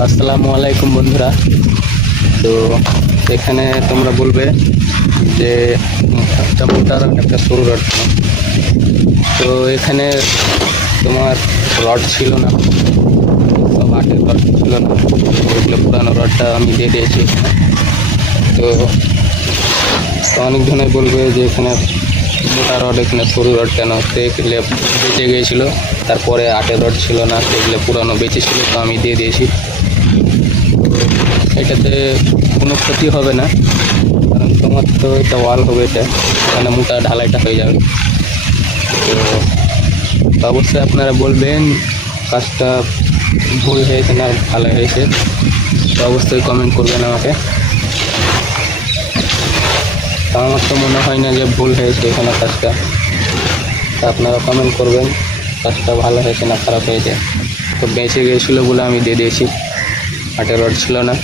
আসসালামু আলাইকুম বন্ধুরা। তো এখানে তোমরা বলবে যে একটা মোটা রড একটা সরু রড কেন। তো এখানে তোমার রড ছিল না, সব আটের রড ছিল না, ওইগুলো পুরানো রডটা আমি দিয়ে দিয়েছি এখানে। তো অনেক জনে বলবে যে এখানে মোটা রড এখানে সরু রড কেন, সেগুলো বেঁচে গিয়েছিলো, তারপরে আটের রড ছিল না, সেগুলো পুরানো বেঁচে ছিল, তো আমি দিয়ে দিয়েছি। এটাতে কোনো ক্ষতি হবে না, কারণ তোমার তো এটা ওয়াল হবে, এটা এখানে মোটা ঢালাইটা হয়ে যাবে। তো অবশ্যই আপনারা বলবেন কাজটা ভুল হয়েছে না ভালো হয়েছে, তো অবশ্যই কমেন্ট করবেন আমাকে। তো আমার তো মনে হয় না যে ভুল হয়েছে এখানে কাজটা, তো আপনারা কমেন্ট করবেন কাজটা ভালো হয়েছে না খারাপ হয়েছে। তো বেঁচে গিয়েছিলো বলে আমি দিয়ে দিয়েছি, আটের রড ছিল না।